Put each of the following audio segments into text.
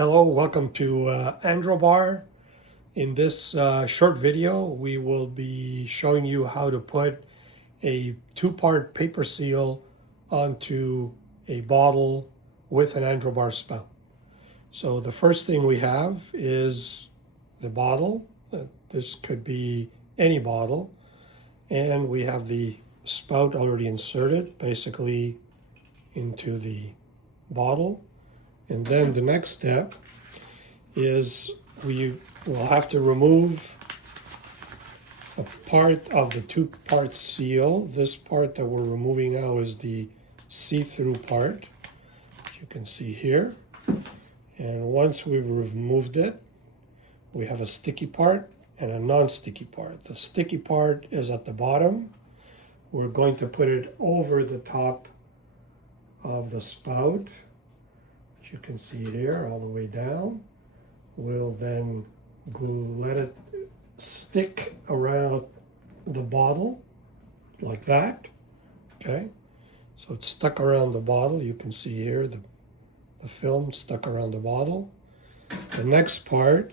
Hello, welcome to AndroBar. In this short video, we will be showing you how to put a two-part paper seal onto a bottle with an AndroBar spout. So the first thing we have is the bottle. This could be any bottle. And we have the spout already inserted, basically into the bottle. And then the next step is we will have to remove a part of the two-part seal. This part that we're removing now is the see-through part, as you can see here. And once we've removed it, we have a sticky part and a non-sticky part. The sticky part is at the bottom. We're going to put it over the top of the spout. You can see it here all the way down. We'll then let it stick around the bottle like that. Okay, so it's stuck around the bottle. You can see here the film stuck around the bottle. The next part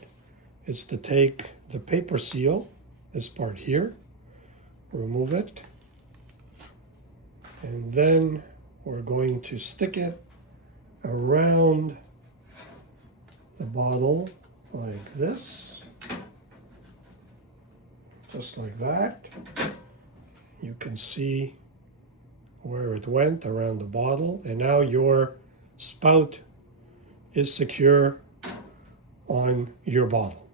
is to take the paper seal, this part here, remove it, and then we're going to stick it around the bottle like this, just like that. You can see where it went around the bottle, and now your spout is secure on your bottle.